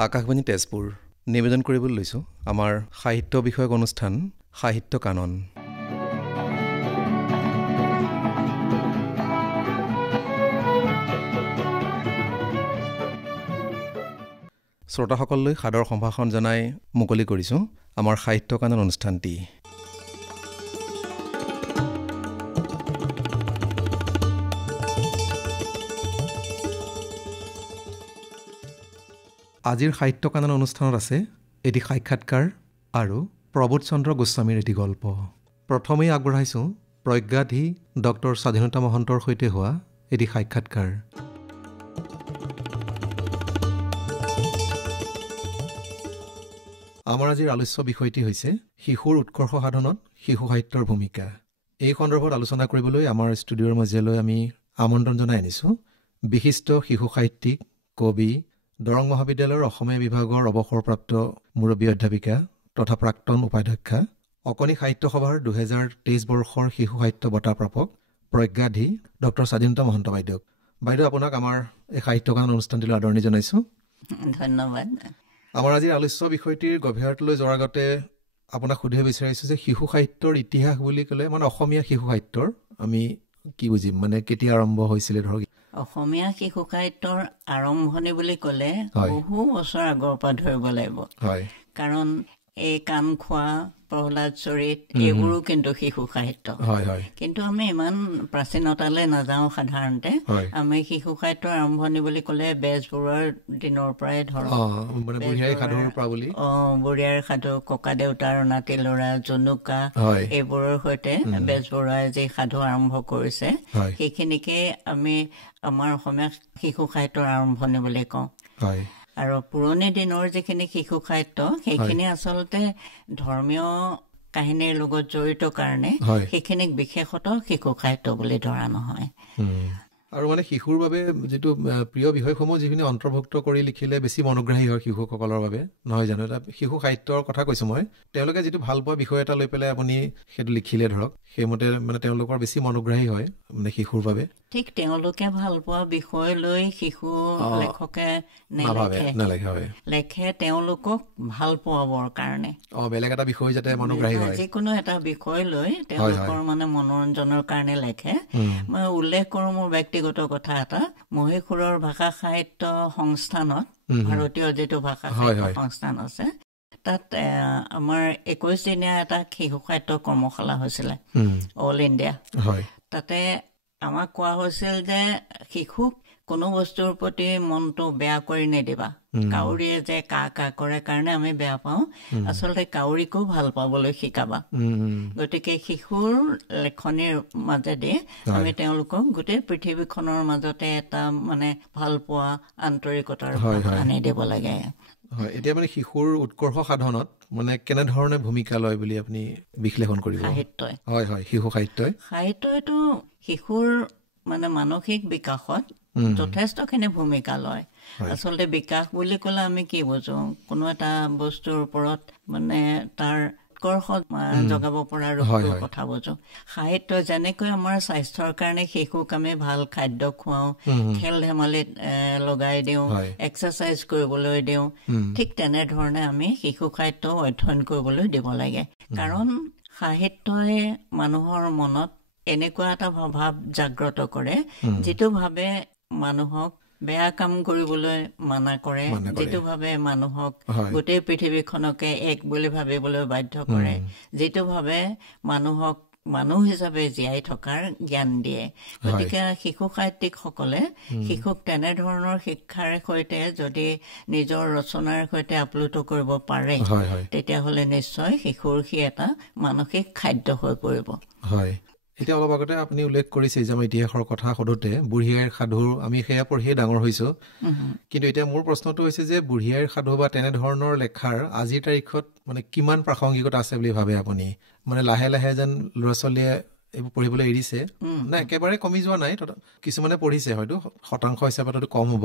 আকাশবাণী তেজপুৰ নিবেদন কৰিবলৈ লৈছোঁ আমাৰ সাহিত্য বিষয়ক অনুষ্ঠান সাহিত্য কানন। শ্ৰোতাসকললৈ সাদৰ সম্ভাষণ জনাই মুকলি কৰিছোঁ আমাৰ সাহিত্য কানন অনুষ্ঠানটি। আজিৰ সাহিত্য কানন অনুষ্ঠানত আছে এটি সাক্ষাৎকাৰ আৰু প্ৰবোধ চন্দ্ৰ গোস্বামীৰ এটি গল্প। প্ৰথমেই আগবঢ়াইছোঁ প্ৰজ্ঞাধী ডক্টৰ স্বাধীনতা মহন্তৰ সৈতে হোৱা এটি সাক্ষাৎকাৰ। আমাৰ আজিৰ আলোচ্য বিষয়টি হৈছে শিশুৰ উৎকৰ্ষ সাধনত শিশু সাহিত্যৰ ভূমিকা। এই সন্দৰ্ভত আলোচনা কৰিবলৈ আমাৰ ষ্টুডিঅ'ৰ মাজলৈ আমি আমন্ত্ৰণ জনাই আনিছোঁ বিশিষ্ট শিশু সাহিত্যিক, কবি, দৰং মহাবিদ্যালয়ৰ অসমীয়া বিভাগৰ অৱসৰপ্ৰাপ্ত মুৰব্বী অধ্যাপিকা তথা প্ৰাক্তন উপাধ্যক্ষা, অকণি সাহিত্য সভাৰ 2023 বৰ্ষৰ শিশু সাহিত্য বঁটা প্ৰাপক প্ৰজ্ঞাধী ডক্টৰ স্বাধীনতা মহন্ত বাইদেউ। বাইদেউ, আপোনাক আমাৰ এই সাহিত্য কানন অনুষ্ঠানটিলৈ আদৰণি জনাইছোঁ। ধন্যবাদ। আমাৰ আজিৰ আলোচ্য বিষয়টিৰ গভীৰতালৈ যোৱাৰ আগতে আপোনাক সুধিব বিচাৰিছোঁ যে শিশু সাহিত্যৰ ইতিহাস বুলি ক'লে মানে অসমীয়া শিশু সাহিত্যৰ আমি কি বুজিম, মানে কেতিয়া আৰম্ভ হৈছিলে? ধৰক অসমীয়া শিশু সাহিত্যৰ আৰম্ভণি বুলি ক'লে বহু বছৰ আগৰ পৰা ধৰিব লাগিব। কাৰণ এই কাণ খোৱা, প্ৰহ্লাদ চৰিত এইবোৰো কিন্তু শিশু সাহিত্য। কিন্তু আমি ইমান প্ৰাচীনতালৈ নাযাওঁ। সাধাৰণতে আমি শিশু সাহিত্যৰ আৰম্ভণি বুলি ক'লে বেজবৰুৱাৰ দিনৰ পৰাই ধৰো। বুঢ়িয়াৰ সাধু, ককা দেউতাৰ নাতি ল'ৰা, জনুকা, এইবোৰৰ সৈতে বেজবৰুৱাই যি সাধু আৰম্ভ কৰিছে সেইখিনিকে আমি আমাৰ অসমীয়া শিশু সাহিত্যৰ আৰম্ভণি বুলি কওঁ। আৰু পুৰণি দিনৰ যিখিনি শিশু সাহিত্য সেইখিনি আচলতে ধৰ্মীয় কাহিনীৰ লগত জড়িত কাৰণে সেইখিনিক বিশেষত শিশু সাহিত্য বুলি ধৰা নহয়। আৰু মানে শিশুৰ বাবে যিটো প্ৰিয় বিষয়সমূহ যিখিনি অন্তৰ্ভুক্ত কৰি লিখিলে বেছি মনোগ্ৰাহী হয় শিশুসকলৰ বাবে, নহয় জানো? এটা শিশু সাহিত্যৰ কথা কৈছোঁ মই। তেওঁলোকে যিটো ভাল পোৱা বিষয় এটা লৈ পেলাই আপুনি সেইটো লিখিলে, ধৰক সেইমতে মানে তেওঁলোকৰ বেছি মনোগ্ৰাহী হয় মানে শিশুৰ বাবে। ঠিক তেওঁলোকে ভাল পোৱা বিষয় লৈ শিশু লেখকে লেখে তেওঁলোকক ভাল পোৱাবৰ কাৰণে। বেলেগ এটা বিষয় যাতে মনোগ্ৰাহী হয়, যিকোনো এটা বিষয় লৈ তেওঁলোকৰ মানে মনোৰঞ্জনৰ কাৰণে লেখে। মই উল্লেখ কৰোঁ মোৰ ব্যক্তিগত কথা এটা। মহীশূৰৰ ভাষা সাহিত্য সংস্থানত, ভাৰতীয় যিটো ভাষা সাহিত্য সংস্থান আছে, তাত আমাৰ 21 দিনীয়া এটা শিশু সাহিত্য কৰ্মশালা হৈছিলে, অল ইণ্ডিয়া। তাতে আমাক কোৱা হৈছিল যে শিশুক কোনো বস্তুৰ প্ৰতি মনটো বেয়া কৰি নিদিবা। কাউৰীয়ে যে কা কা কৰে কাৰণে আমি বেয়া পাওঁ, আচলতে কাউৰীকো ভাল পাবলৈ শিকাবা। গতিকে শিশুৰ লেখনিৰ মাজেদি আমি তেওঁলোকক গোটেই পৃথিৱীখনৰ মাজতে এটা মানে ভাল পোৱা আন্তৰিকতাৰ আনি দিব লাগে। এতিয়া মানে শিশুৰ উৎকৰ্ষ সাধনত মানে কেনেধৰণে ভূমিকা লয় বুলি আপুনি বিশ্লেষণ কৰিব? সাহিত্যই শিশু সাহিত্যইতো শিশুৰ মানে মানসিক বিকাশত যথেষ্টখিনি ভূমিকা লয়। আচলতে বিকাশ বুলি ক'লে আমি কি বুজো? কোনো এটা বস্তুৰ ওপৰত মানে তাৰ উৎকৰ্ষ জগাব পৰা ৰূপটোৰ কথা বুজো। সাহিত্য যেনেকৈ আমাৰ স্বাস্থ্যৰ কাৰণে শিশুক আমি ভাল খাদ্য খুৱাওঁ, খেল ধেমালিত লগাই দিওঁ, এক্সাৰচাইজ কৰিবলৈ দিওঁ, ঠিক তেনেধৰণে আমি শিশু সাহিত্য অধ্যয়ন কৰিবলৈ দিব লাগে। কাৰণ সাহিত্যই মানুহৰ মনত এনেকুৱা এটা ভাৱ জাগ্ৰত কৰে যিটো ভাৱে মানুহক বেয়া কাম কৰিবলৈ মানা কৰে, যিটো ভাৱে মানুহক গোটেই পৃথিৱীখনকে এক বুলি ভাবিবলৈ বাধ্য কৰে, যিটো ভাৱে মানুহক মানুহ হিচাপে জীয়াই থকাৰ জ্ঞান দিয়ে। গতিকে শিশু সাহিত্যিকসকলে শিশুক তেনেধৰণৰ শিক্ষাৰ সৈতে যদি নিজৰ ৰচনাৰ সৈতে আপ্লুত কৰিব পাৰে, তেতিয়াহ'লে নিশ্চয় শিশুৰ সি এটা মানসিক খাদ্য হৈ পৰিব। এতিয়া অলপ আগতে আপুনি উল্লেখ কৰিছে যে আমাৰ ইতিহাসৰ কথা সোধোতে বুঢ়ীআইৰ সাধু আমি সেয়া পঢ়িয়ে ডাঙৰ হৈছোঁ। কিন্তু এতিয়া মোৰ প্ৰশ্নটো হৈছে যে বুঢ়ীআইৰ সাধু বা তেনেধৰণৰ লেখাৰ আজিৰ তাৰিখত মানে কিমান প্ৰাসংগিকতা আছে বুলি ভাবে আপুনি? মানে লাহে লাহে যেন ল'ৰা ছোৱালীয়ে এইবোৰ পঢ়িবলৈ এৰিছে না, একেবাৰে কমি যোৱা নাই? কিছুমানে পঢ়িছে, হয়তো শতাংশ হিচাপত কম হ'ব,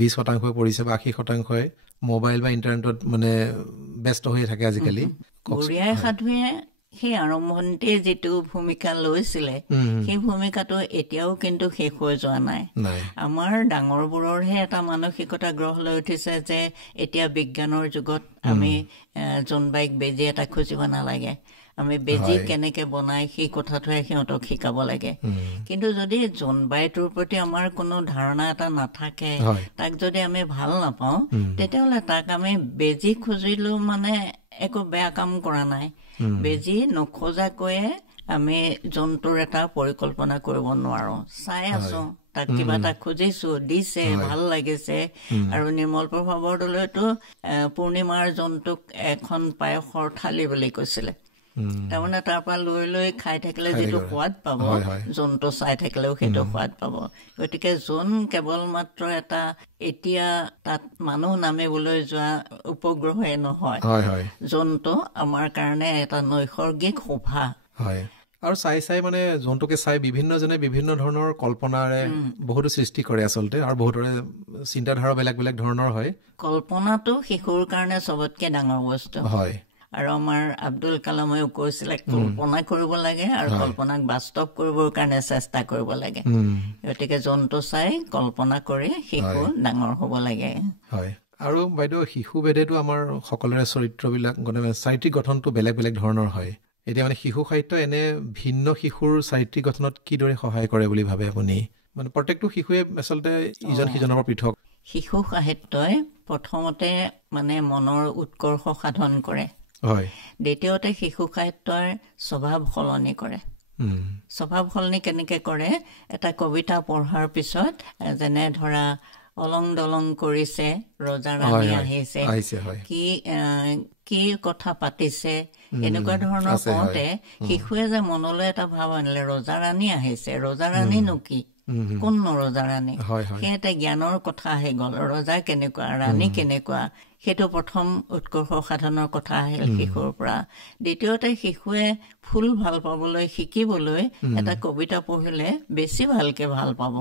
20% পঢ়িছে বা 80% মোবাইল বা ইণ্টাৰনেটত মানে ব্যস্ত হৈ থাকে আজিকালি। বুঢ়ীআইৰ সাধুৱে সেই আৰম্ভণিতে যিটো ভূমিকা লৈছিলে সেই ভূমিকাটো এতিয়াও কিন্তু শেষ হৈ যোৱা নাই আমাৰ ডাঙৰবোৰৰহে এটা মানসিকতা গ্ৰহ লৈ উঠিছে যে এতিয়া বিজ্ঞানৰ যুগত আমি জোনবাইক বেজী এটা খুজিব নালাগে আমি বেজী কেনেকে বনাই সেই কথাটোহে সিহঁতক শিকাব লাগে কিন্তু যদি জোনবাইটোৰ প্ৰতি আমাৰ কোনো ধাৰণা এটা নাথাকে তাক যদি আমি ভাল নাপাওঁ তেতিয়াহ'লে তাক আমি বেজী খুজিলেও মানে একো বেয়া কাম কৰা নাই বেজী নোখোজাকৈয়ে আমি জন্তুৰ এটা পৰিকল্পনা কৰিব নোৱাৰো চাই আছো তাক কিবা এটা খুজিছো দিছে ভাল লাগিছে আৰু নিৰ্মল প্ৰভা বৰদলৈতো পূৰ্ণিমাৰ জন্তুক এখন পায়সৰ থালি বুলি কৈছিলে তাৰমানে তাৰ পৰা লৈ লৈ খাই থাকিলে যিটো সোৱাদ পাব জন্তু চাই থাকিলেও সেইটো সোৱাদ পাব গতিকে জোন কেৱল মাত্ৰ এটা এতিয়া তাত মানুহ নামিবলৈ যোৱা উপগ্ৰহে নহয় জন্তু আমাৰ কাৰণে এটা নৈসৰ্গিক শোভা হয় আৰু চাই মানে জন্তুকে চাই বিভিন্নজনে বিভিন্ন ধৰণৰ কল্পনাৰে বহুতো সৃষ্টি কৰে আচলতে আৰু বহুতৰে চিন্তাধাৰা বেলেগ বেলেগ ধৰণৰ হয় কল্পনাটো শিশুৰ কাৰণে চবতকে ডাঙৰ বস্তু হয় আৰু আমাৰ আব্দুল কালামেও কৈছিলে কল্পনা কৰিব লাগে আৰু কল্পনাক বাস্তৱ কৰিবৰ কাৰণে চেষ্টা কৰিব লাগে গতিকে জন্তু চাই কল্পনা কৰি শিশু ডাঙৰ হ'ব লাগে হয় আৰু বাইদেউ শিশু ভেদেতো আমাৰ সকলোৰে চৰিত্ৰবিলাক চাৰিত্ৰিক গঠনটো বেলেগ বেলেগ ধৰণৰ হয় এতিয়া মানে শিশু সাহিত্য এনে ভিন্ন শিশুৰ চাৰিত্ৰিক গঠনত কিদৰে সহায় কৰে বুলি ভাবে আপুনি মানে প্ৰত্যেকটো শিশুৱে আচলতে ইজন সিজনৰ পৰা পৃথক শিশু সাহিত্যই প্ৰথমতে মানে মনৰ উৎকৰ্ষ সাধন কৰে হয় দ্বিতীয়তে শিশু সাহিত্যৰ স্বভাৱ সলনি কৰে স্বভাৱ সলনি কেনেকে কৰে এটা কবিতা পঢ়াৰ পিছত যেনে ধৰা অলং দলং কৰিছে ৰজা ৰাণী আহিছে কি কথা পাতিছে এনেকুৱা ধৰণৰ কওঁতে শিশুৱে যে মনলৈ এটা ভাৱ আনিলে ৰজা ৰাণী আহিছে ৰজা ৰাণীনো কি কোন ৰজা ৰাণী সেই এটা জ্ঞানৰ কথা আহি গ'ল ৰজা কেনেকুৱা ৰাণী কেনেকুৱা সেইটো প্ৰথম উৎকৰ্ষ সাধনৰ কথা আহিল শিশুৰ পৰা দ্বিতীয়তে শিশুৱে ফুল ভাল পাবলৈ শিকিবলৈ এটা কবিতা পঢ়িলে বেছি ভালকে ভাল পাব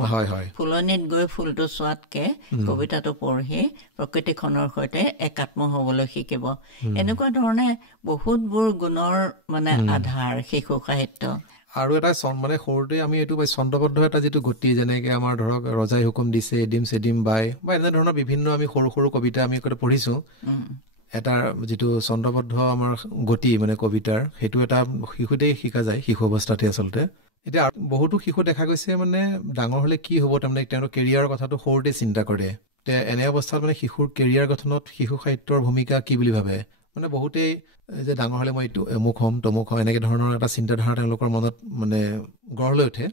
ফুলনিত গৈ ফুলটো চোৱাতকে কবিতাটো পঢ়ি প্ৰকৃতিখনৰ সৈতে একাত্ম হবলৈ শিকিব এনেকুৱা ধৰণে বহুতবোৰ গুণৰ মানে আধাৰ শিশু সাহিত্য আৰু এটা মানে সৰুতে আমি এইটো ছন্দবদ্ধ এটা যিটো গতি যেনেকে আমাৰ ধৰক ৰজাই হুকুম দিছে এডিম চেডিম বাই বা এনে ধৰণৰ বিভিন্ন আমি সৰু সৰু কবিতা আমি পঢ়িছো এটা যিটো ছন্দবদ্ধ আমাৰ গতি মানে কবিতাৰ সেইটো এটা শিশুতেই শিকা যায় শিশু অৱস্থাতে আচলতে এতিয়া বহুতো শিশু দেখা গৈছে মানে ডাঙৰ হলে কি হ'ব তাৰমানে তেওঁলোকৰ কেৰিয়াৰৰ কথাটো সৰুতে চিন্তা কৰে এনে অৱস্থাত মানে শিশুৰ কেৰিয়াৰ গঠনত শিশু সাহিত্যৰ ভূমিকা কি বুলি ভাবে মানে বহুতেই যে ডাঙৰ হলে মই এইটো অমুক হ'ম তমুক হ'ম এনেকে ধৰণৰ এটা চিন্তাধাৰা তেওঁলোকৰ মনত মানে গঢ় লৈ উঠে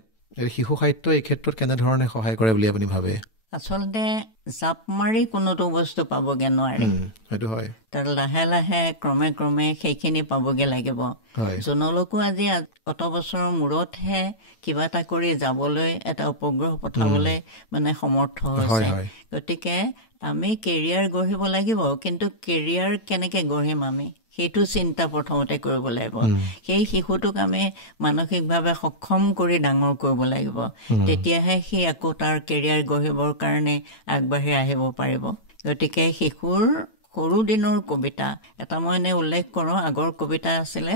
শিশু সাহিত্য এই ক্ষেত্ৰত কেনেধৰণে সহায় কৰে বুলি আপুনি ভাবে আচলতে জাপ মাৰি কোনোটো বস্তু পাবগে নোৱাৰে সেইটো হয় তাৰ লাহে লাহে ক্ৰমে ক্ৰমে সেইখিনি পাবগে লাগিব জনলোকো আজি অত বছৰৰ মূৰতহে কিবা এটা কৰি যাবলৈ এটা উপগ্ৰহ পঠাবলৈ মানে সমৰ্থ হৈছে গতিকে আমি কেৰিয়াৰ গঢ়িব লাগিব কিন্তু কেৰিয়াৰ কেনেকে গঢ়িম আমি সেইটো চিন্তা প্ৰথমতে কৰিব লাগিব সেই শিশুটোক আমি মানসিকভাৱে সক্ষম কৰি ডাঙৰ কৰিব লাগিব তেতিয়াহে সি আকৌ তাৰ কেৰিয়াৰ গঢ়িবৰ কাৰণে আগবাঢ়ি আহিব পাৰিব গতিকে শিশুৰ সৰু দিনৰ কবিতা এটা মই এনে উল্লেখ কৰোঁ আগৰ কবিতা আছিলে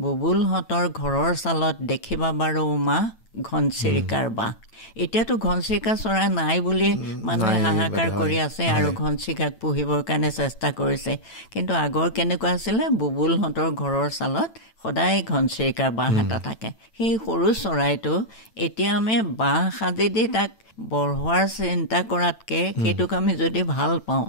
বুবুলহঁতৰ ঘৰৰ চালত দেখিবা বাৰু মা ঘনচিৰিকাৰ বাহ এতিয়াতো ঘনচিৰিকা চৰাই নাই বুলি মানুহে হাহাকাৰ কৰি আছে আৰু ঘনচিৰিকাক পুহিবৰ কাৰণে চেষ্টা কৰিছে কিন্তু আগৰ কেনেকুৱা আছিলে বুবুলহঁতৰ ঘৰৰ চালত সদায় ঘনচিৰিকাৰ বাহ এটা থাকে সেই সৰু চৰাইটো এতিয়া আমি বাহ সাজি দি তাক বঢ়োৱাৰ চিন্তা কৰাতকে সেইটোক আমি যদি ভাল পাওঁ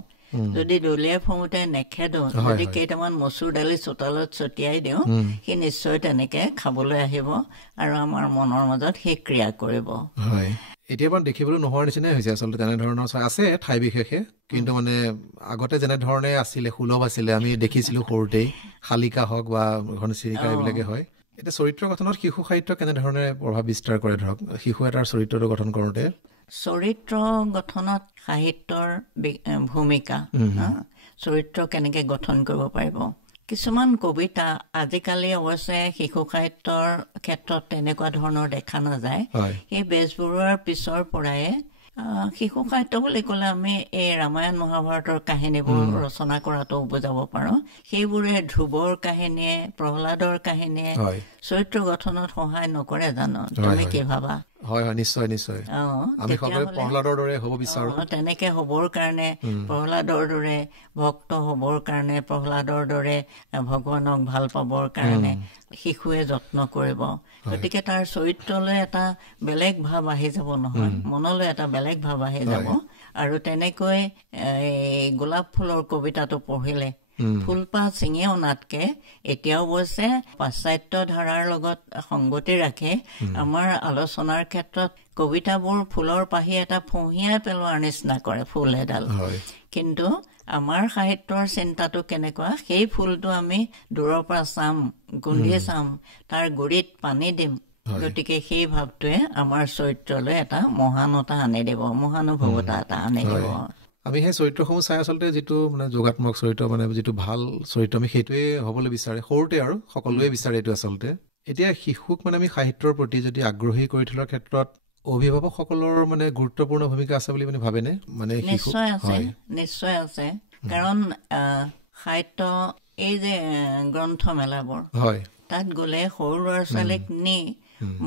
যদি দলিয়াই ফোঁতে নেখেদো যদি কেইটামান মচুৰ দালি চোতালত ছটিয়াই দিওঁ সি নিশ্চয় তেনেকে খাবলৈ আহিব আৰু আমাৰ মনৰ মাজত সেই ক্ৰিয়া কৰিব এতিয়া মানে দেখিবলৈ নোহোৱাৰ নিচিনাই হৈছে আচলতে তেনেধৰণৰ আছে ঠাই বিশেষে কিন্তু মানে আগতে যেনেধৰণে আছিলে সুলভ আছিলে আমি দেখিছিলো সৰুতেই শালিকা হওক বা ঘনচিৰিকা এইবিলাকে হয় এতিয়া চৰিত্ৰ গঠনত শিশু সাহিত্য কেনেধৰণে প্ৰভাৱ বিস্তাৰ কৰে ধৰক শিশু এটাৰ চৰিত্ৰটো গঠন কৰোঁতে চৰিত্ৰ গঠনত সাহিত্যৰ ভূমিকা চৰিত্ৰ কেনেকে গঠন কৰিব পাৰিব কিছুমান কবিতা আজিকালি অৱশ্যে শিশু সাহিত্যৰ ক্ষেত্ৰত তেনেকুৱা ধৰণৰ দেখা নাযায় সেই বেজবৰুৱাৰ পিছৰ পৰাই শিশু সাহিত্য বুলি ক'লে আমি এই ৰামায়ণ মহাভাৰতৰ কাহিনীবোৰ ৰচনা কৰাটো বুজাব পাৰো। সেইবোৰে ধ্ৰুৱৰ কাহিনীয়ে, প্ৰহ্লাদৰ কাহিনীয়ে চৰিত্ৰ গঠনত সহায় নকৰে জানো? তুমি কি ভাবা? হয় হয়, নিশ্চয় নিশ্চয়। আমি সকলোৱে প্ৰহ্লাদৰ দৰে হ'ব বিচাৰো। তেনেকে হ'বৰ কাৰণে, প্ৰহ্লাদৰ দৰে ভক্ত হ'বৰ কাৰণে, প্ৰহ্লাদৰ দৰে ভগৱানক ভাল পাবৰ কাৰণে শিশুৱে যত্ন কৰিব। গতিকে তাৰ চৰিত্ৰলৈ এটা বেলেগ ভাৱ আহি যাব নহয়, মনলৈ এটা বেলেগ ভাৱ আহি যাব। আৰু তেনেকৈ গোলাপ ফুলৰ কবিতাটো পঢ়িলে ফুলপাহ ছিঙি অনাতকে এতিয়াও অৱশ্যে পাশ্চাত্য ধাৰাৰ লগত সংগতি ৰাখি আমাৰ আলোচনাৰ ক্ষেত্ৰত কবিতাবোৰ ফুলৰ পাহি এটা ফঁহিয়াই পেলোৱাৰ নিচিনা কৰে ফুল এডাল। কিন্তু আমাৰ সাহিত্যৰ চিন্তাটো কেনেকুৱা, সেই ফুলটো আমি দূৰৰ পৰা চাম, গোন্ধি চাম, তাৰ গুৰিত পানী দিম। গতিকে সেই ভাৱটোৱে আমাৰ চৰিত্ৰলৈ এটা মহানতা আনি দিব, মহানুভৱতা এটা আনি দিব। আমি সেই চৰিত্ৰসমূহ চাই আচলতে যিটো মানে যোগাত্মক চৰিত্ৰ, মানে যিটো ভাল চৰিত্ৰ, আমি সেইটোৱে হ'বলৈ বিচাৰে সৰুতে, আৰু সকলোৱে বিচাৰে এইটো আচলতে। এতিয়া শিশুক মানে আমি সাহিত্যৰ প্ৰতি যদি আগ্ৰহী কৰি তোলাৰ ক্ষেত্ৰত অভিভাৱকসকলৰ মানে গুৰুত্বপূৰ্ণ ভূমিকা আছে বুলি মানে ভাবেনে? মানে নিশ্চয় আছে, নিশ্চয় আছে। কাৰণ সাহিত্য এই যে গ্ৰন্থমেলাবোৰ, তাত গ'লে সৰু ল'ৰা ছোৱালীক নি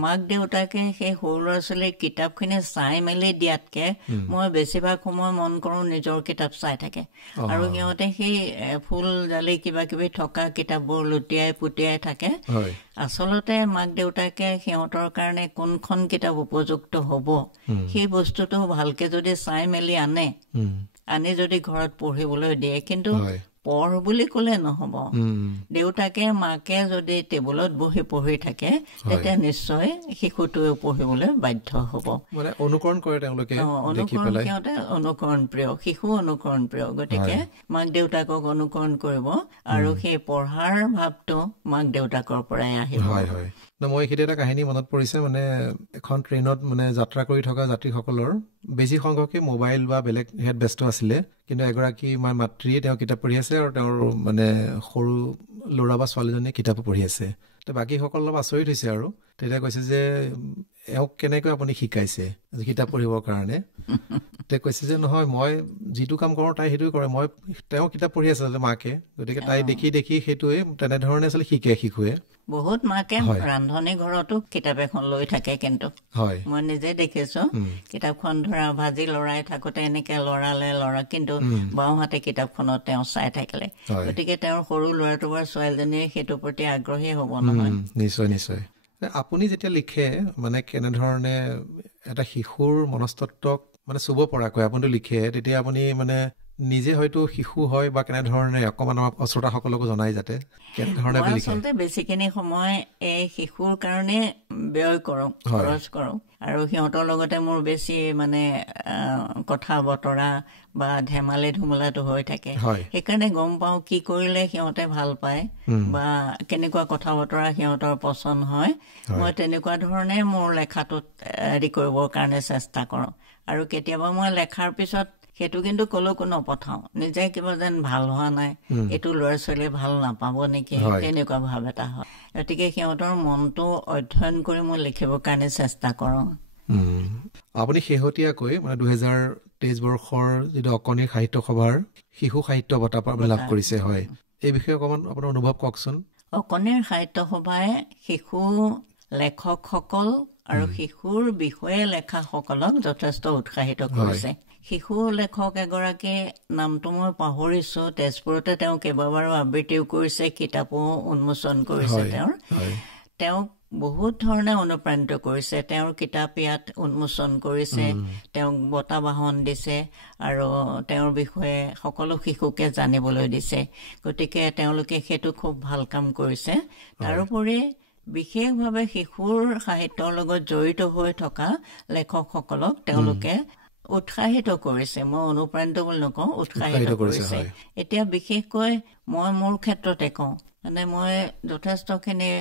মাক দেউতাকে সেই সৰু ল'ৰা ছোৱালীৰ কিতাপখিনি চাই মেলি দিয়াতকে মই বেছিভাগ সময় মন কৰো নিজৰ কিতাপ চাই থাকে। আৰু সিহঁতে সেই ফুল জালি কিবা কিবি থকা কিতাপবোৰ লুটিয়াই পুটিয়াই থাকে। আচলতে মাক দেউতাকে সিহঁতৰ কাৰণে কোনখন কিতাপ উপযুক্ত হ'ব সেই বস্তুটো ভালকে যদি চাই মেলি আনি যদি ঘৰত পঢ়িবলৈ দিয়ে, কিন্তু পঢ় বুলি ক'লে নহ'ব। দেউতাকে মাকে যদি টেবুলত বহি পঢ়ি থাকে তেতিয়া নিশ্চয় শিশুটোৱে পঢ়িবলৈ বাধ্য হ'ব। মানে অনুকৰণ কৰে তেওঁলোকে, সিহঁতে অনুকৰণ প্ৰিয়, শিশু অনুকৰণ প্ৰিয়। গতিকে মাক দেউতাকক অনুকৰণ কৰিব আৰু সেই পঢ়াৰ ভাৱটো মাক দেউতাকৰ পৰাই আহিব। মই সেইটো এটা কাহিনী মনত পৰিছে, মানে এখন ট্ৰেইনত মানে যাত্ৰা কৰি থকা যাত্ৰীসকলৰ বেছি সংখ্যকে মোবাইল বা বেলেগ হেড ব্যস্ত আছিলে, কিন্তু এগৰাকী মাতৃয়ে তেওঁ কিতাপ পঢ়ি আছে আৰু তেওঁৰ মানে সৰু ল'ৰা বা ছোৱালীজনীয়ে কিতাপো পঢ়ি আছে। বাকীসকল অলপ আচৰিত হৈছে আৰু তেতিয়া কৈছে যে এওঁক কেনেকৈ আপুনি শিকাইছে কিতাপ পঢ়িবৰ কাৰণে? তেওঁ কৈছে যে নহয়, মই যিটো কাম কৰোঁ তাই সেইটোৱে কৰে, তেওঁ কিতাপ পঢ়ি আছে মাকে, গতিকে তাই দেখি দেখি সেইটোৱে তেনেধৰণে আচলতে শিকে শিশুৱে। বহুত মাকে ৰান্ধনী ঘৰতো কিতাপ এখন লৈ থাকে, কিন্তু মই নিজে দেখিছো কিতাপখন ধৰা ভাজি লৰাই থাকোতে এনেকে লৰা কিন্তু বাওঁহাতে কিতাপখনত তেওঁ চাই থাকিলে। গতিকে তেওঁৰ সৰু ল'ৰাটো বা ছোৱালীজনীয়ে সেইটোৰ প্ৰতি আগ্ৰহী হ'ব নহয়? নিশ্চয় নিশ্চয়। আপুনি যেতিয়া লিখে মানে কেনেধৰণে এটা শিশুৰ মনস্তত্বক মানে চুব পৰাকৈ আপুনিতো লিখে, তেতিয়া আপুনি মানে নিজে হয়তো শিশু হয় বা কেনেধৰণে অকমান আমাৰ শ্ৰোতাসকলকো জনাই যাতে কেনেধৰণে লিখে? আচলতে বেছিখিনি সময় এই শিশুৰ কাৰণে ব্যয় কৰোঁ, খৰচ কৰোঁ। আৰু সিহঁতৰ লগতে মোৰ বেছি মানে কথা বতৰা বা ধেমালি ধুমলাটো হৈ থাকে। সেইকাৰণে গম পাওঁ কি কৰিলে সিহঁতে ভাল পায় বা কেনেকুৱা কথা বতৰা সিহঁতৰ পচন্দ হয়। মই তেনেকুৱা ধৰণে মোৰ লেখাটোত হেৰি কৰিবৰ কাৰণে চেষ্টা কৰোঁ। আৰু কেতিয়াবা মই লেখাৰ পিছত সেইটো কিন্তু কলৈকো নপঠাও, নিজে কিবা যেন ভাল হোৱা নাই, এইটো ল'ৰা ছোৱালীয়ে ভাল নাপাব নেকি, তেনেকুৱা ভাৱ এটা হয়। গতিকে সিহঁতৰ মনটো অধ্যয়ন কৰি মই লিখিবৰ কাৰণে চেষ্টা কৰোঁ। আপুনি শেহতীয়াকৈ মানে 2023 বৰ্ষৰ যিটো অকণিৰ সাহিত্য সভাৰ শিশু সাহিত্য বঁটা লাভ কৰিছে, হয়, এই বিষয়ে অকণমান আপোনাৰ অনুভৱ কওকচোন। অকণিৰ সাহিত্য সভাই শিশু লেখকসকল আৰু শিশুৰ বিষয়ে লেখাসকলক যথেষ্ট উৎসাহিত কৰিছে। শিশু লেখক এগৰাকী নামটো মই পাহৰিছো, তেজপুৰতে তেওঁ কেইবাবাৰো আবৃত্তিও কৰিছে, কিতাপো উন্মোচন কৰিছে। তেওঁক বহুত ধৰণে অনুপ্ৰাণিত কৰিছে, তেওঁৰ কিতাপ ইয়াত উন্মোচন কৰিছে, তেওঁক বঁটা বাহন দিছে আৰু তেওঁৰ বিষয়ে সকলো শিশুকে জানিবলৈ দিছে। গতিকে তেওঁলোকে সেইটো খুব ভাল কাম কৰিছে। তাৰোপৰি বিশেষভাৱে শিশুৰ সাহিত্যৰ লগত জড়িত হৈ থকা লেখকসকলক তেওঁলোকে উৎসাহিত কৰিছে। মই অনুপ্ৰাণিত বুলি নকওঁ, উৎসাহিত কৰিছে। এতিয়া বিশেষকৈ মই মোৰ ক্ষেত্ৰতে কওঁ, মানে মই যথেষ্টখিনি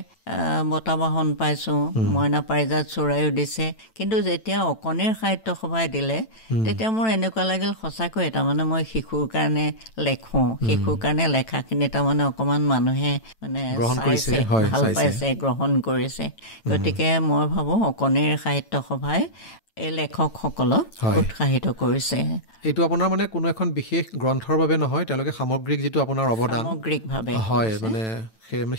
বঁটা বাহন পাইছো, মইনা পাৰিজাত চৰাইও দিছে, কিন্তু যেতিয়া অকণিৰ সাহিত্য সভাই দিলে তেতিয়া মোৰ এনেকুৱা লাগিল সঁচাকৈ তাৰমানে মই শিশুৰ কাৰণে লেখো, শিশুৰ কাৰণে লেখাখিনি তাৰমানে অকমান মানুহে মানে চাইছে, ভাল পাইছে, গ্ৰহণ কৰিছে। গতিকে মই ভাবো অকণিৰ সাহিত্য সভাই এই লেখকসকলক উৎসাহিত কৰিছে। এইটো আপোনাৰ মানে কোনো এখন বিশেষ গ্ৰন্থৰ বাবে নহয়, তেওঁলোকে সামগ্ৰিক যিটো আপোনাৰ অৱদান সামগ্ৰিকভাৱে হয় মানে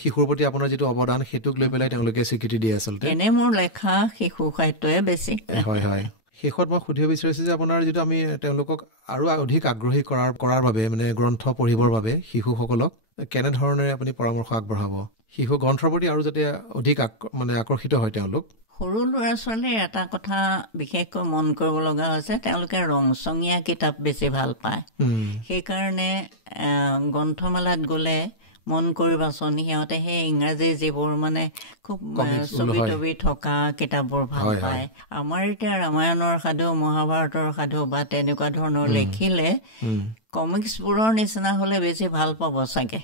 শিশুৰ প্ৰতি আপোনাৰ যিটো অৱদান সেইটোক লৈ পেলাই তেওঁলোকে স্বীকৃতি দিয়ে আচলতে। এনে মোৰ লেখা শিশু সাহিত্যই বেছি। হয় হয়। শেষত মই সুধিব বিচাৰিছোঁ যে আপোনাৰ যিটো আমি তেওঁলোকক আৰু অধিক আগ্ৰহী কৰাৰ বাবে মানে গ্ৰন্থ পঢ়িবৰ বাবে শিশুসকলক কেনেধৰণেৰে আপুনি পৰামৰ্শ আগবঢ়াব, শিশু গ্ৰন্থৰ প্ৰতি আৰু যাতে অধিক মানে আকৰ্ষিত হয় তেওঁলোক? সৰু ল'ৰা ছোৱালীৰ এটা কথা বিশেষকৈ মন কৰিব লগা হৈছে, তেওঁলোকে ৰংচঙীয়া কিতাপ বেছি ভাল পায়। সেইকাৰণে গ্ৰন্থমেলাত গ'লে মন কৰিবাচোন, সিহঁতে সেই ইংৰাজী যিবোৰ মানে খুব ছবি তবি থকা কিতাপবোৰ ভাল পায়। আমাৰ এতিয়া ৰামায়ণৰ সাধু, মহাভাৰতৰ সাধু বা তেনেকুৱা ধৰণৰ লিখিলে কমিক্সবোৰৰ নিচিনা হলে বেছি ভাল পাব চাগে।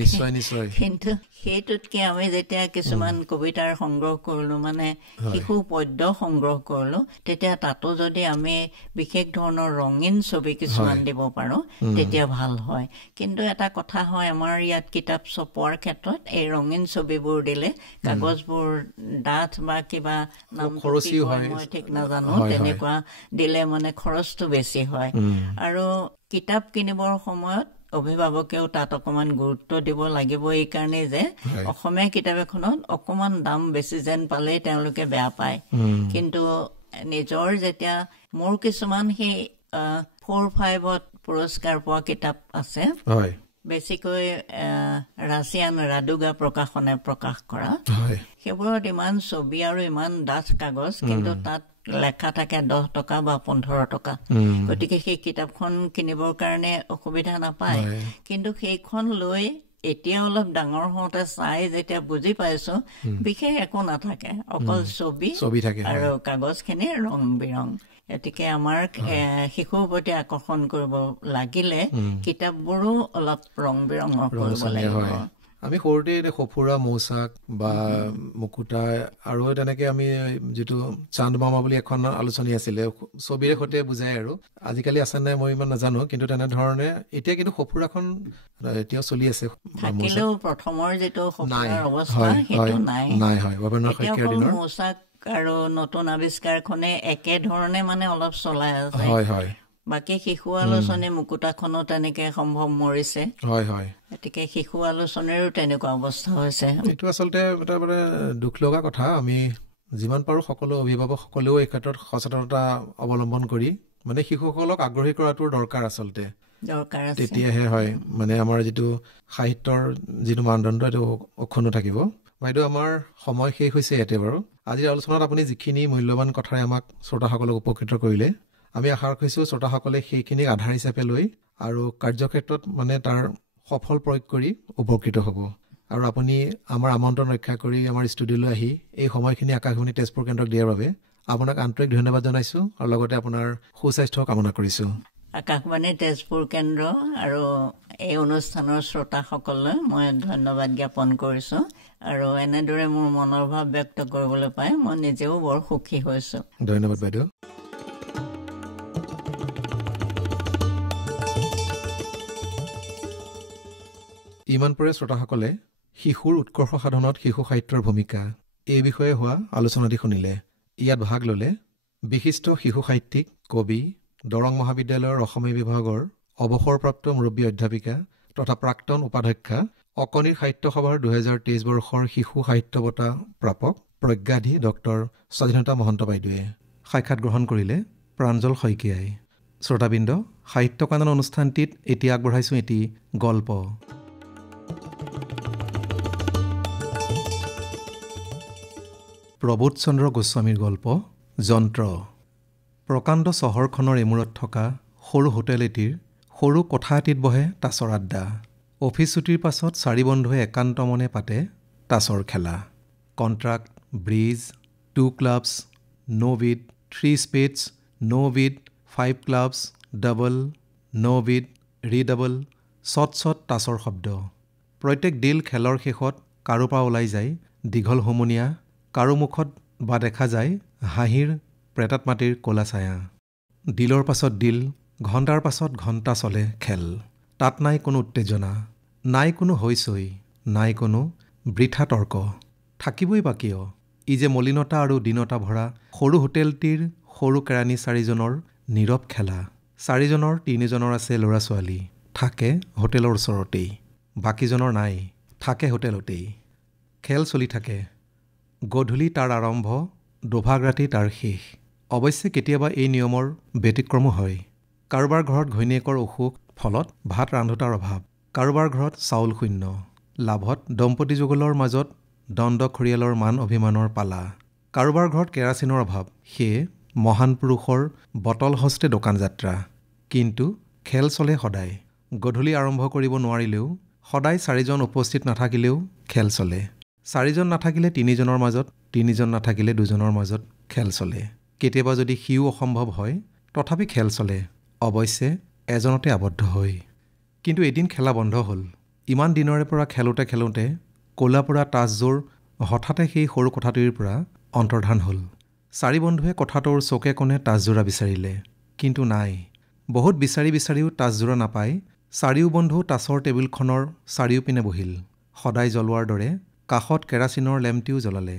নিশ্চয় নিশ্চয়। কিন্তু সেইটোতকে আমি যেতিয়া কিছুমান কবিতাৰ সংগ্ৰহ কৰিলো, মানে শিশু পদ্য সংগ্ৰহ কৰিলো, তেতিয়া তাতো যদি আমি বিশেষ ধৰণৰ ৰঙীন ছবি কিছুমান দিব পাৰো তেতিয়া ভাল হয়। কিন্তু এটা কথা হয়, আমাৰ ইয়াত কিতাপ ছপোৱাৰ ক্ষেত্ৰত এই ৰঙীন ছবিবোৰ দিলে কাগজবোৰ ডাঠ বা কিবা নাম মই ঠিক নাজানো, তেনেকুৱা দিলে মানে খৰচটো বেছি হয়। আৰু কিতাপ কিনিবৰ সময়ত অভিভাৱকেও তাত অকমান গুৰুত্ব দিব লাগিব, এই কাৰণে যে অসমীয়া কিতাপ এখনত অকমান দাম বেছি যেন পালেই তেওঁলোকে বেয়া পায়। কিন্তু নিজৰ যেতিয়া মোৰ কিছুমান সেই 4-5ত পুৰস্কাৰ পোৱা কিতাপ আছে, বেছিকৈ ৰাছিয়ান ৰাডুগা প্ৰকাশনে প্ৰকাশ কৰা, সেইবোৰত ইমান ছবি আৰু ইমান ডাঠ কাগজ, কিন্তু তাত লেখা থাকে 10 টকা বা 15 টকা। গতিকে সেই কিতাপখন কিনিবৰ কাৰণে অসুবিধা নাপায়। কিন্তু সেইখন লৈ এতিয়া অলপ ডাঙৰ হওঁতে চাই যেতিয়া বুজি পাইছো বিশেষ একো নাথাকে, অকল ছবি থাকে আৰু কাগজখিনি ৰং বিৰং। গতিকে আমাৰ শিশুৰ প্ৰতি আকৰ্ষণ কৰিব লাগিলে কিতাপবোৰো অলপ ৰং বিৰঙৰ কৰিব লাগিব। আমি সৰুতে সফুৰা, মৌচাক বা মুকুতা আৰু তেনেকে আমি যিটো চান্দ মামা বুলি এখন আলোচনী আছিলে, ছবিৰে সৈতে বুজাই, আৰু আজিকালি আছে নাই মই ইমান নাজানো, কিন্তু তেনেধৰণে এতিয়া কিন্তু সফুৰাখন এতিয়াও চলি আছে। থাকিলেও প্ৰথমৰ যিটো সফুৰাৰ অৱস্থা সেইটো নাই। হয়, ভৱেন্দ্ৰ শইকীয়াৰ দিনৰ মৌচাক আৰু নতুন আৱিষ্কাৰখনে একেধৰণে মানে অলপ চলাই আছে। হয় হয়। বাকী শিশু আলোচনী মুকুতাখনো তেনেকে সম্ভৱ মৰিছে। হয় হয়। গতিকে শিশু আলোচনীৰো তেনেকুৱা অৱস্থা হৈছে। এইটো আচলতে এটা মানে দুখ লগা কথা। আমি যিমান পাৰো সকলো অভিভাৱক সকলেও এই ক্ষেত্ৰত সচেতনতা অৱলম্বন কৰি মানে শিশুসকলক আগ্ৰহী কৰাটোৰ দৰকাৰ আচলতে। তেতিয়াহে হয় মানে আমাৰ যিটো সাহিত্যৰ যিটো মানদণ্ড এইটো অক্ষুণ্ণ থাকিব। বাইদেউ, আমাৰ সময় শেষ হৈছে ইয়াতে বাৰু। আজিৰ আলোচনাত আপুনি যিখিনি মূল্যৱান কথাৰে আমাক শ্ৰোতাসকলক উপকৃত কৰিলে, আমি আশা ৰাখিছোঁ শ্ৰোতাসকলে সেইখিনিক আধাৰ হিচাপে লৈ আৰু কাৰ্যক্ষেত্ৰত মানে তাৰ সফল প্ৰয়োগ কৰি উপকৃত হ'ব। আৰু আপুনি আমাৰ আমন্ত্ৰণ ৰক্ষা কৰি আমাৰ ষ্টুডিঅ'লৈ আহি এই সময়খিনি আকাশবাণী তেজপুৰ কেন্দ্ৰক দিয়াৰ বাবে আপোনাক আন্তৰিক ধন্যবাদ জনাইছোঁ আৰু লগতে আপোনাৰ সুস্বাস্থ্য কামনা কৰিছোঁ। আকাশবাণী তেজপুৰ কেন্দ্ৰ আৰু এই অনুষ্ঠানৰ শ্ৰোতাসকললৈ মই ধন্যবাদ জ্ঞাপন কৰিছোঁ। আৰু এনেদৰে মোৰ মনৰ ভাৱ ব্যক্ত কৰিবলৈ পাই মই নিজেও বৰ সুখী হৈছোঁ। ধন্যবাদ বাইদেউ। ইমান পৰে শ্ৰোতাসকলে শিশুৰ উৎকৰ্ষ সাধনত শিশু সাহিত্যৰ ভূমিকা এই বিষয়ে হোৱা আলোচনাটি শুনিলে। ইয়াত ভাগ ল'লে বিশিষ্ট শিশু সাহিত্যিক, কবি, দৰং মহাবিদ্যালয়ৰ অসমীয়া বিভাগৰ অৱসৰপ্ৰাপ্ত মুৰব্বী অধ্যাপিকা তথা প্ৰাক্তন উপাধ্যক্ষা, অকণিৰ সাহিত্য সভাৰ 2023 বৰ্ষৰ শিশু সাহিত্য বঁটা প্ৰাপক প্ৰজ্ঞাধী ডক্টৰ স্বাধীনতা মহন্ত বাইদেৱে। সাক্ষাৎ গ্ৰহণ কৰিলে প্ৰাঞ্জল শইকীয়াই। শ্ৰোতাবৃন্দ, সাহিত্য কানন অনুষ্ঠানটিত এতিয়া আগবঢ়াইছোঁ এটি গল্প। প্ৰবোধ চন্দ্ৰ গোস্বামীৰ গল্প যন্ত্ৰ। প্ৰকাণ্ড চহৰখনৰ এমূৰত থকা সৰু হোটেল এটিৰ সৰু কোঠা এটিত বহে তাচৰ আড্ডা। অফিচ ছুটিৰ পাছত 4 বন্ধুৱে একান্ত মনে পাতে তাচৰ খেলা। কণ্ট্ৰাক্ট, ব্ৰিজ, 2 ক্লাবছ, ন' বিড, 3 স্পেডছ, ন' বিড, 5 ক্লাবছ, ডাবল, ন' বিড, ৰিডাবল, চট তাচৰ শব্দ। প্ৰত্যেক ডিল খেলৰ শেষত কাৰোপৰা ওলাই যায় দীঘল হুমুনিয়া, কাৰো মুখত বা দেখা যায় হাঁহিৰ প্ৰেতাত মাটিৰ ক'লা ছায়া। ডিলৰ পাছত ডিল, ঘণ্টাৰ পাছত ঘণ্টা চলে খেল। তাত নাই কোনো উত্তেজনা, নাই কোনো হৈচৈ, নাই কোনো বৃথা তৰ্ক। থাকিবই বা কিয়? ই যে মলিনতা আৰু দীনতা ভৰা সৰু হোটেলটিৰ সৰু কেৰাণী 4জনৰ নীৰৱ খেলা। 4জনৰ 3জনৰ আছে ল'ৰা ছোৱালী, থাকে হোটেলৰ ওচৰতেই। বাকীজনৰ নাই, থাকে হোটেলতেই। খেল চলি থাকে। গধূলি তাৰ আৰম্ভ, দুভাগ ৰাতি তাৰ শেষ। অৱশ্যে কেতিয়াবা এই নিয়মৰ ব্যতিক্ৰমো হয়। কাৰোবাৰ ঘৰত ঘৈণীয়েকৰ অসুখ, ফলত ভাত ৰান্ধোতাৰ অভাৱ। কাৰোবাৰ ঘৰত চাউল শূন্য। লাভত দম্পতী যুগলৰ মাজত দণ্ড খৰিয়ালৰ মান অভিমানৰ পালা। কাৰোবাৰ ঘৰত কেৰাচিনৰ অভাৱ, সেয়ে মহান পুৰুষৰ বটল হস্তে দোকান যাত্ৰা। কিন্তু খেল চলে সদায়। গধূলি আৰম্ভ কৰিব নোৱাৰিলেও, সদায় 4জন উপস্থিত নাথাকিলেও খেল চলে। 4জন নাথাকিলে 3জনৰ মাজত, 3জন নাথাকিলে 2জনৰ মাজত খেল চলে। কেতিয়াবা যদি সিও অসম্ভৱ হয়, তথাপি খেল চলে, অৱশ্যে এজনতে আবদ্ধ হৈ। কিন্তু এদিন খেলা বন্ধ হ'ল। ইমান দিনৰে পৰা খেলোঁতে খেলোঁতে ক'লাপৰা তাচযোৰ হঠাতে সেই সৰু কোঠাটোৰ পৰা অন্তৰ্ধান হ'ল। 4 বন্ধুৱে কোঠাটোৰ চোকে কোণে তাচযোৰা বিচাৰিলে, কিন্তু নাই। বহুত বিচাৰি বিচাৰিও তাচযোৰা নাপাই 4 বন্ধু তাচৰ টেবুলখনৰ চাৰিওপিনে বহিল। সদায় জ্বলোৱাৰ দৰে কাষত কেৰাচিনৰ লেম্পটিও জ্বলালে।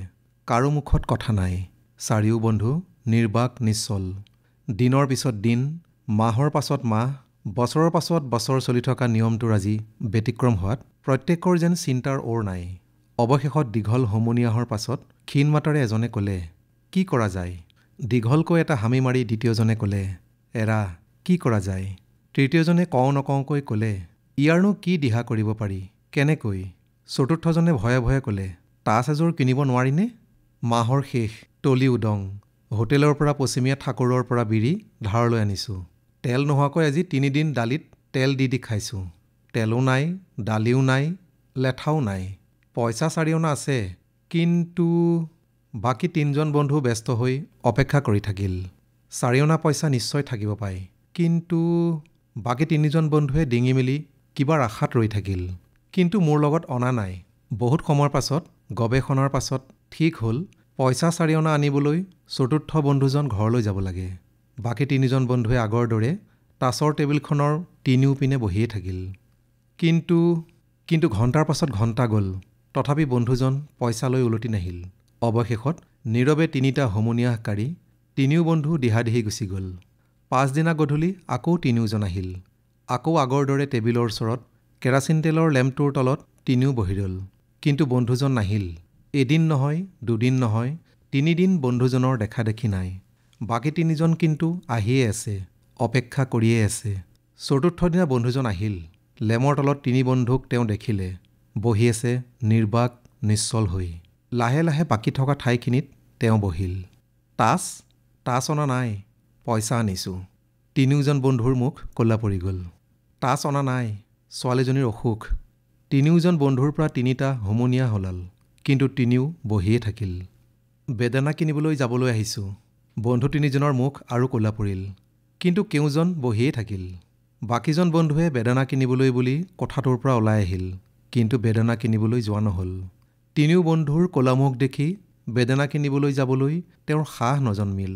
কাৰো মুখত কথা নাই। 4 বন্ধু নিৰ্বাক নিশ্চল। দিনৰ পিছত দিন, মাহৰ পাছত মাহ, বছৰৰ পাছত বছৰ চলি থকা নিয়মটোৰ আজি ব্যতিক্ৰম হোৱাত প্ৰত্যেকৰ যেন চিন্তাৰ ওৰ নাই। অৱশেষত দীঘল হুমুনিয়াহৰ পাছত ক্ষীণ মাতেৰে এজনে ক'লে, কি কৰা যায়? দীঘলকৈ এটা হামি মাৰি দ্বিতীয়জনে ক'লে, এৰা, কি কৰা যায়? তৃতীয়জনে কওঁ নকওঁকৈ ক'লে, ইয়াৰনো কি দিহা কৰিব পাৰি? কেনেকৈ? চতুৰ্থজনে ভয়ে ভয়ে ক'লে, তাচ এযোৰ কিনিব নোৱাৰিনে? মাহৰ শেষ, তলি উদং। হোটেলৰ পৰা পশ্চিমীয়া ঠাকুৰৰ পৰা বিৰি ধাৰলৈ আনিছোঁ। তেল নোহোৱাকৈ আজি 3 দিন দালিত তেল দি দি খাইছোঁ। তেলো নাই, দালিও নাই, লেঠাও নাই। পইচা 4 অনা আছে, কিন্তু বাকী 3জন বন্ধু ব্যস্ত হৈ অপেক্ষা কৰি থাকিল। 4 অনা পইচা নিশ্চয় থাকিব পায়, কিন্তু বাকী 3জন বন্ধুৱে ডিঙি মেলি কিবাৰ আশাত ৰৈ থাকিল। কিন্তু মোৰ লগত অনা নাই। বহুত সময়ৰ পাছত, গৱেষণাৰ পাছত ঠিক হ'ল, পইচা 4 অনা আনিবলৈ চতুৰ্থ বন্ধুজন ঘৰলৈ যাব লাগে। বাকী 3জন বন্ধুৱে আগৰ দৰে তাচৰ টেবুলখনৰ তিনিওপিনে বহিয়ে থাকিল। কিন্তু ঘণ্টাৰ পাছত ঘণ্টা গ'ল, তথাপি বন্ধুজন পইচা লৈ উলটি নাহিল। অৱশেষত নীৰৱে 3টা হুমুনিয়াহ কাঢ়ি 3 বন্ধু দিহাদিহি গুচি গ'ল। 5 দিনা গধূলি আকৌ 3জন আহিল। আকৌ আগৰ দৰে টেবুলৰ ওচৰত কেৰাচিন তেলৰ লেম্পটোৰ তলত 3 বহি ৰ'ল। কিন্তু বন্ধুজন নাহিল। এদিন নহয়, 2 দিন নহয়, 3 দিন বন্ধুজনৰ দেখা দেখি নাই। বাকী 3জন কিন্তু আহিয়ে আছে, অপেক্ষা কৰিয়ে আছে। চতুৰ্থ দিনা বন্ধুজন আহিল। লেমৰ তলত 3 বন্ধুক তেওঁ দেখিলে, বহি আছে নিৰ্বাক নিশ্চল হৈ। লাহে লাহে বাকী থকা ঠাইখিনিত তেওঁ বহিল। তাচ অনা নাই, পইচা আনিছোঁ। 3জন বন্ধুৰ মুখ ক'লা পৰি গ'ল। তাচ অনা নাই, ছোৱালীজনীৰ অসুখ। 3জন বন্ধুৰ পৰা 3টা হুমুনিয়াহ ওলাল, কিন্তু 3ও বহিয়ে থাকিল। বেদানা কিনিবলৈ যাবলৈ আহিছোঁ। বন্ধু 3জনৰ মুখ আৰু ক'লা পৰিল, কিন্তু কেউজন বহিয়ে থাকিল। বাকীজন বন্ধুৱে বেদানা কিনিবলৈ বুলি কোঠাটোৰ পৰা ওলাই আহিল, কিন্তু বেদানা কিনিবলৈ যোৱা নহ'ল। 3 বন্ধুৰ ক'লা মুখ দেখি বেদানা কিনিবলৈ যাবলৈ তেওঁৰ সাহ নজন্মিল।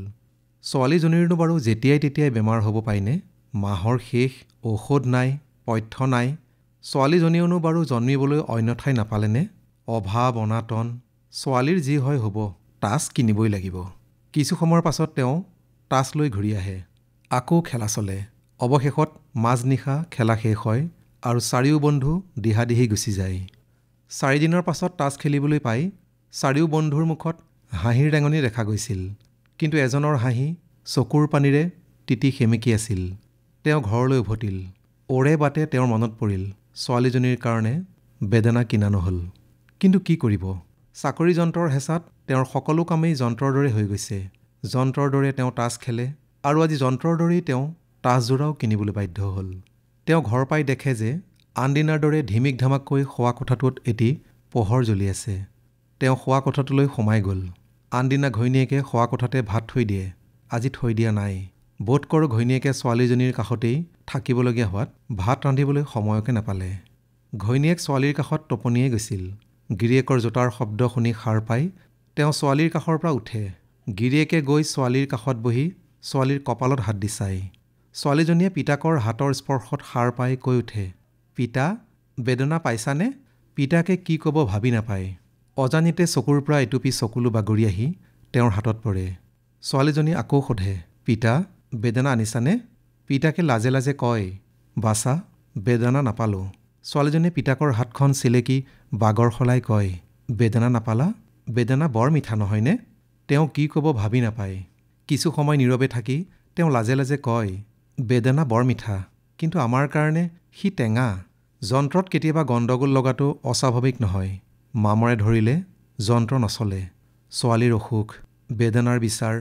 ছোৱালীজনীৰনো বাৰু যেতিয়াই তেতিয়াই বেমাৰ হ'ব পায়নে? মাহৰ শেষ, ঔষধ নাই, পথ্য নাই। ছোৱালীজনীয়েনো বাৰু জন্মিবলৈ অন্য ঠাই নাপালেনে? অভাৱ অনাটন। ছোৱালীৰ যি হয় হ'ব, তাচ কিনিবই লাগিব। কিছু সময়ৰ পাছত তেওঁ তাচ লৈ ঘূৰি আহে। আকৌ খেলা চলে। অৱশেষত মাজনিশা খেলা শেষ হয় আৰু 4 বন্ধু দিহাদিহি গুচি যায়। 4 দিনৰ পাছত তাচ খেলিবলৈ পাই 4 বন্ধুৰ মুখত হাঁহিৰ ৰেঙনি দেখা গৈছিল। কিন্তু এজনৰ হাঁহি চকুৰ পানীৰে তিতি সেমেকি আছিল। তেওঁ ঘৰলৈ উভতিল। ওৰে বাটে তেওঁৰ মনত পৰিল, ছোৱালীজনীৰ কাৰণে বেদানা কিনা নহ'ল। কিন্তু কি কৰিব? চাকৰি যন্ত্ৰৰ হেঁচাত তেওঁৰ সকলো কামেই যন্ত্ৰৰ দৰে হৈ গৈছে। যন্ত্ৰৰ দৰে তেওঁ তাচ খেলে, আৰু আজি যন্ত্ৰৰ দৰেই তেওঁ তাচযোৰাও কিনিবলৈ বাধ্য হ'ল। তেওঁ ঘৰ পাই দেখে যে আনদিনাৰ দৰে ধিমিক ধামাকৈ শোৱা কোঠাটোত এটি পোহৰ জ্বলি আছে। তেওঁ শোৱা কোঠাটোলৈ সোমাই গ'ল। আনদিনা ঘৈণীয়েকে শোৱা কোঠাতে ভাত থৈ দিয়ে, আজি থৈ দিয়া নাই। বোধ কৰোঁ ঘৈণীয়েকে ছোৱালীজনীৰ কাষতেই থাকিবলগীয়া হোৱাত ভাত ৰান্ধিবলৈ সময়কে নাপালে। ঘৈণীয়েক ছোৱালীৰ কাষত টোপনিয়ে গৈছিল। গিৰিয়েকৰ জোতাৰ শব্দ শুনি সাৰ পাই তেওঁ ছোৱালীৰ কাষৰ পৰা উঠে। গিৰিয়েকে গৈ ছোৱালীৰ কাষত বহি ছোৱালীৰ কপালত হাত দি চায়। ছোৱালীজনীয়ে পিতাকৰ হাতৰ স্পৰ্শত সাৰ পাই কৈ উঠে, পিতা, বেদনা পাইছানে? পিতাকে কি ক'ব ভাবি নাপায়। অজানিতে চকুৰ পৰা এটুপি চকুলো বাগৰি আহি তেওঁৰ হাতত পৰে। ছোৱালীজনী আকৌ সোধে, পিতা বেদনা আনিছানে? পিতাকে লাজে লাজে কয়, বাছা বেদনা নাপালোঁ। ছোৱালীজনীয়ে পিতাকৰ হাতখন চিলেকি বাগৰ সলাই কয়, বেদনা নাপালা? বেদনা বৰ মিঠা নহয়নে? তেওঁ কি ক'ব ভাবি নাপায়। কিছু সময় নীৰৱে থাকি তেওঁ লাজে লাজে কয়, বেদনা বৰ মিঠা, কিন্তু আমাৰ কাৰণে সি টেঙা। যন্ত্ৰত কেতিয়াবা গণ্ডগোল লগাটো অস্বাভাৱিক নহয়। মামৰে ধৰিলে যন্ত্ৰ নচলে। ছোৱালীৰ অসুখ, বেদনাৰ বিচাৰ,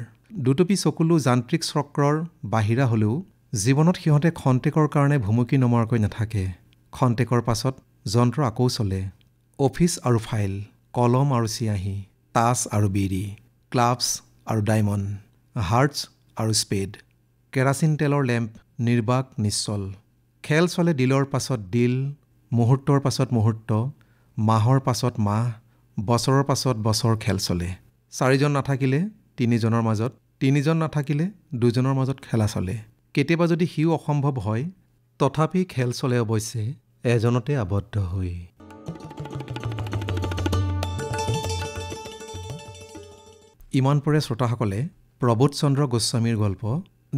দুটুপি চকুলো যান্ত্ৰিক চক্ৰৰ বাহিৰা হ'লেও জীৱনত সিহঁতে খন্তেকৰ কাৰণে ভুমুকি নমৰাকৈ নাথাকে। খন্তেকৰ পাছত যন্ত্ৰ আকৌ চলে। অফিচ আৰু ফাইল, কলম আৰু চিয়াহী, টাচ আৰু বিৰি, ক্লাভছ আৰু ডায়মণ্ড, হাৰ্টছ আৰু স্পেড, কেৰাচিন তেলৰ লেম্প নিৰ্বাক নিশ্চল। খেল চলে দিলৰ পাছত দিল, মুহূৰ্তৰ পাছত মুহূৰ্ত, মাহৰ পাছত মাহ, বছৰৰ পাছত বছৰ খেল চলে। 4জন নাথাকিলে 3জনৰ মাজত, 3জন নাথাকিলে 2জনৰ মাজত খেলা চলে। কেতিয়াবা যদি সিও অসম্ভৱ হয়, তথাপি খেল চলে অৱশ্যে এজনতে আবদ্ধ হৈ। ইমান পৰে শ্ৰোতাসকলে প্ৰবোধ চন্দ্ৰ গোস্বামীৰ গল্প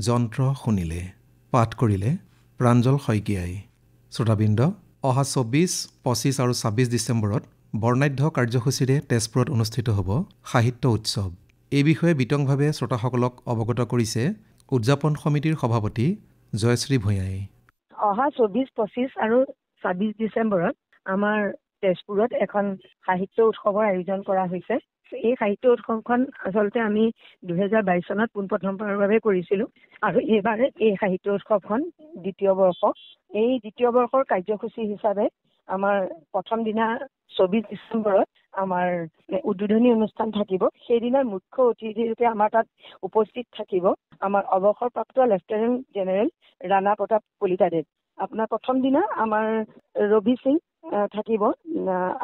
যন্ত্ৰ শুনিলে। পাঠ কৰিলে প্ৰাঞ্জল শইকীয়াই। শ্ৰোতাবৃন্দ, অহা 24, 25 আৰু 26 ডিচেম্বৰত বৰ্ণাঢ্য কাৰ্যসূচীৰে তেজপুৰত অনুষ্ঠিত হ'ব সাহিত্য উৎসৱ। এই বিষয়ে বিতংভাৱে শ্ৰোতাসকলক অৱগত কৰিছে উদযাপন সমিতিৰ সভাপতি জয়শ্ৰী ভূঞাই। অহা 24, 25 আৰু 26 ডিচেম্বৰত আমাৰ তেজপুৰত এখন সাহিত্য উৎসৱৰ আয়োজন কৰা হৈছে। এই সাহিত্য উৎসৱখন আচলতে আমি 2022 চনত পোনপ্ৰথমবাৰৰ বাবে কৰিছিলোঁ আৰু এইবাৰে এই সাহিত্য উৎসৱখন দ্বিতীয় বৰ্ষ। এই দ্বিতীয় বৰ্ষৰ কাৰ্যসূচী হিচাপে আমাৰ প্ৰথম দিনা 24 ডিচেম্বৰত আমাৰ উদ্বোধনী অনুষ্ঠান থাকিব। সেইদিনাৰ মুখ্য অতিথি ৰূপে আমাৰ তাত উপস্থিত থাকিব আমাৰ অৱসৰপ্ৰাপ্ত লেফটেনেণ্ট জেনেৰেল ৰাণা প্ৰতাপ কলিতাদেৱ। আপোনাৰ প্ৰথম দিনা আমাৰ ৰবি সিং থাকিব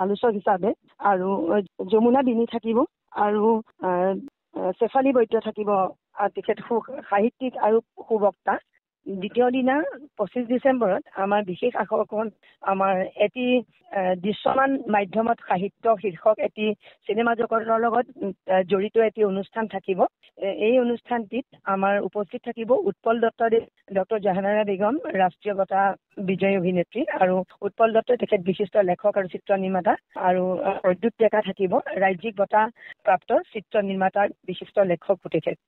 আলোচক হিচাপে, আৰু যমুনা বিনি থাকিব, আৰু শেফালী বৈদ্য থাকিব, তেখেত সাহিত্যিক আৰু সুবক্তা। দ্বিতীয় দিনা 25 ডিচেম্বৰত আমাৰ বিশেষ আকৰ্ষণ আমাৰ এটি দৃশ্যমান মাধ্যমত সাহিত্য শীৰ্ষক এটি চিনেমা জগতৰ লগত জড়িত এটি অনুষ্ঠান থাকিব। এই অনুষ্ঠানটিত আমাৰ উপস্থিত থাকিব উৎপল দত্তদেৱ, ডক্টৰ জাহানাৰা বেগম ৰাষ্ট্ৰীয় বঁটা বিজয়ী অভিনেত্ৰী, আৰু উৎপল দত্ত তেখেত বিশিষ্ট লেখক আৰু চিত্ৰ নিৰ্মাতা, আৰু প্ৰদ্যুৎ ডেকা থাকিব ৰাজ্যিক বঁটা প্ৰাপ্ত চিত্ৰ নিৰ্মাতাৰ বিশিষ্ট লেখক তেখেত।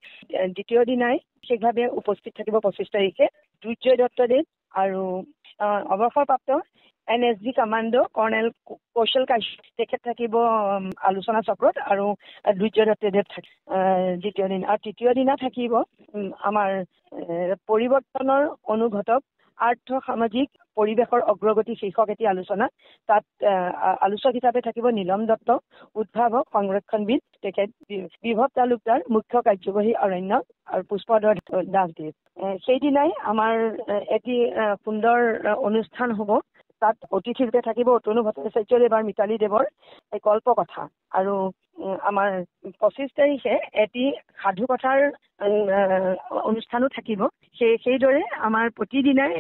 দ্বিতীয় দিনাই বিশেষভাৱে উপস্থিত থাকিব 25 তাৰিখে দুৰ্জয় দত্তদেৱ আৰু অৱসৰপ্ৰাপ্ত NSG কামাণ্ডো কৰ্ণেল কৌশল কাশ্যপ তেখেত থাকিব আলোচনা চক্ৰত, আৰু দুৰ্জয় দত্তদেৱ থাকিব দ্বিতীয় দিন। আৰু তৃতীয় দিনা থাকিব আমাৰ পৰিৱৰ্তনৰ অনুঘটক আৰ্থ সামাজিক পৰিৱেশৰ অগ্ৰগতি শীৰ্ষক এটি আলোচনা। তাত আলোচক হিচাপে থাকিব নীলম দত্ত, উদ্ভাৱক সংৰক্ষণবিদ, তেখেত বিভৱ তালুকদাৰ, মুখ্য কাৰ্যবাহী অৰণ্য, আৰু পুষ্পধৰ দাসদেৱ। সেইদিনাই আমাৰ এটি সুন্দৰ অনুষ্ঠান হ'ব। তাত অতিথি ৰূপে থাকিব অতনু ভট্টাচাৰ্যদেৱ আৰু মিতালী দেৱৰ কল্পকথা, আৰু আমাৰ 25 তাৰিখে এটি সাধু কথাৰ অনুষ্ঠানো থাকিব। সেইদৰে আমাৰ প্ৰতিদিনাই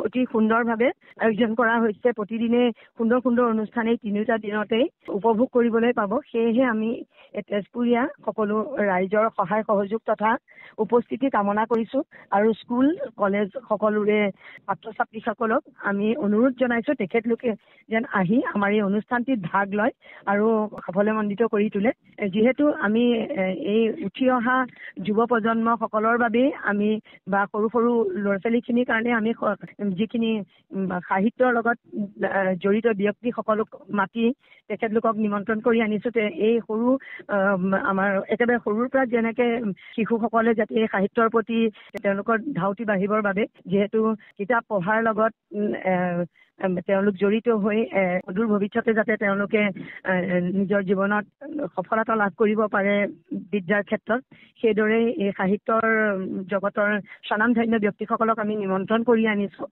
অতি সুন্দৰভাৱে আয়োজন কৰা হৈছে। প্ৰতিদিনে সুন্দৰ সুন্দৰ অনুষ্ঠান এই 3টা দিনতেই উপভোগ কৰিবলৈ পাব। সেয়েহে আমি তেজপুৰীয়া সকলো ৰাইজৰ সহায় সহযোগ তথা উপস্থিতি কামনা কৰিছোঁ, আৰু স্কুল কলেজ সকলোৰে ছাত্ৰ ছাত্ৰীসকলক আমি অনুৰোধ জনাইছোঁ তেখেতলোকে যেন আহি আমাৰ এই অনুষ্ঠানটিত ভাগ লয় আৰু সাফল্যমণ্ডিত কৰি তোলে। যিহেতু আমি এই উঠি অহা যুৱ প্ৰজন্মসকলৰ বাবেই আমি বা সৰু সৰু ল'ৰা ছোৱালীখিনিৰ কাৰণে আমি যিখিনি সাহিত্যৰ লগত জড়িত ব্যক্তিসকলক মাতি তেখেতলোকক নিমন্ত্ৰণ কৰি আনিছোঁ। এই সৰু আমাৰ একেবাৰে সৰুৰ পৰা যেনেকৈ শিশুসকলে যাতে এই সাহিত্যৰ প্ৰতি তেওঁলোকৰ ধাউতি বাঢ়িবৰ বাবে, যিহেতু কিতাপ পঢ়াৰ লগত তেওঁলোক জড়িত হৈ অদূৰ ভৱিষ্যতে যাতে তেওঁলোকে নিজৰ জীৱনত সফলতা লাভ কৰিব পাৰে বিদ্যাৰ ক্ষেত্ৰত, সেইদৰে এই সাহিত্যৰ জগতৰ স্বনামধন্য ব্যক্তিসকলক আমি নিমন্ত্ৰণ কৰি আনিছোঁ।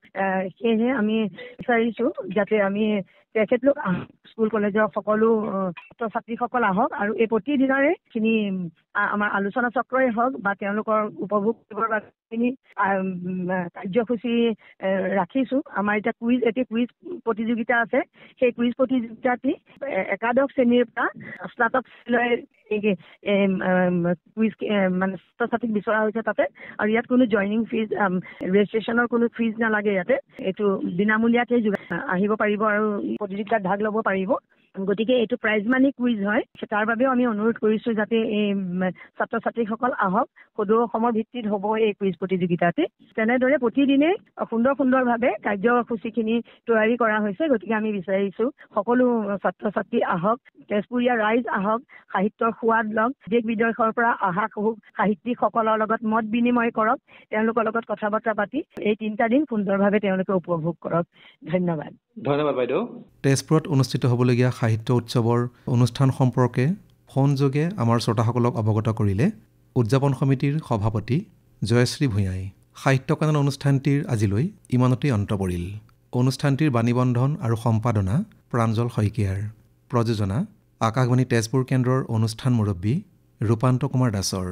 সেয়েহে আমি বিচাৰিছোঁ যাতে আমি তেখেতলোক স্কুল কলেজৰ সকলো ছাত্ৰ ছাত্ৰীসকল আহক, আৰু এই প্ৰতিদিনৰে খিনি আমাৰ আলোচনা চক্ৰই হওক বা তেওঁলোকৰ উপভোগ কৰিবৰ বাবে কাৰ্যসূচী ৰাখিছোঁ। আমাৰ এতিয়া কুইজ প্ৰতিযোগিতা আছে। সেই কুইজ প্ৰতিযোগিতাটি একাদশ শ্ৰেণীৰ পৰা স্নাতক শ্ৰেণীলৈ কুইজ মানে ছাত্ৰ ছাত্ৰীক বিচৰা হৈছে তাতে। আৰু ইয়াত কোনো জইনিং ফিজ ৰেজিষ্ট্ৰেশ্যনৰ কোনো ফিজ নালাগে। ইয়াতে এইটো বিনামূলীয়াকৈ আহিব পাৰিব আৰু প্ৰতিযোগিতাত ভাগ ল'ব পাৰিব। গতিকে এইটো প্ৰাইজ মানি কুইজ হয়। তাৰ বাবেও আমি অনুৰোধ কৰিছোঁ যাতে এই ছাত্ৰ ছাত্ৰীসকল আহক। সদৌ অসমৰ ভিত্তিত হ'ব এই কুইজ প্ৰতিযোগিতাতে। তেনেদৰে প্ৰতিদিনে সুন্দৰভাৱে কাৰ্যসূচীখিনি তৈয়াৰী কৰা হৈছে। গতিকে আমি বিচাৰিছোঁ সকলো ছাত্ৰ ছাত্ৰী আহক, তেজপুৰীয়া ৰাইজ আহক, সাহিত্যৰ সোৱাদ লওক, দেশ বিদেশৰ পৰা অহা সাহিত্যিকসকলৰ লগত মত বিনিময় কৰক, তেওঁলোকৰ লগত কথা বতৰা পাতি এই 3টা দিন সুন্দৰভাৱে তেওঁলোকে উপভোগ কৰক। ধন্যবাদ। ধন্যবাদ বাইদেউ। তেজপুৰত অনুষ্ঠিত হ'বলগীয়া সাহিত্য উৎসৱৰ অনুষ্ঠান সম্পৰ্কে ফোনযোগে আমাৰ শ্ৰোতাসকলক অৱগত কৰিলে উদযাপন সমিতিৰ সভাপতি জয়শ্ৰী ভূঞাই। সাহিত্যকানন অনুষ্ঠানটিৰ আজিলৈ ইমানতেই অন্ত পৰিল। অনুষ্ঠানটিৰ বাণীবন্ধন আৰু সম্পাদনা প্ৰাঞ্জল শইকীয়াৰ। প্ৰযোজনা আকাশবাণী তেজপুৰ কেন্দ্ৰৰ অনুষ্ঠান মুৰব্বী ৰূপান্ত কুমাৰ দাসৰ।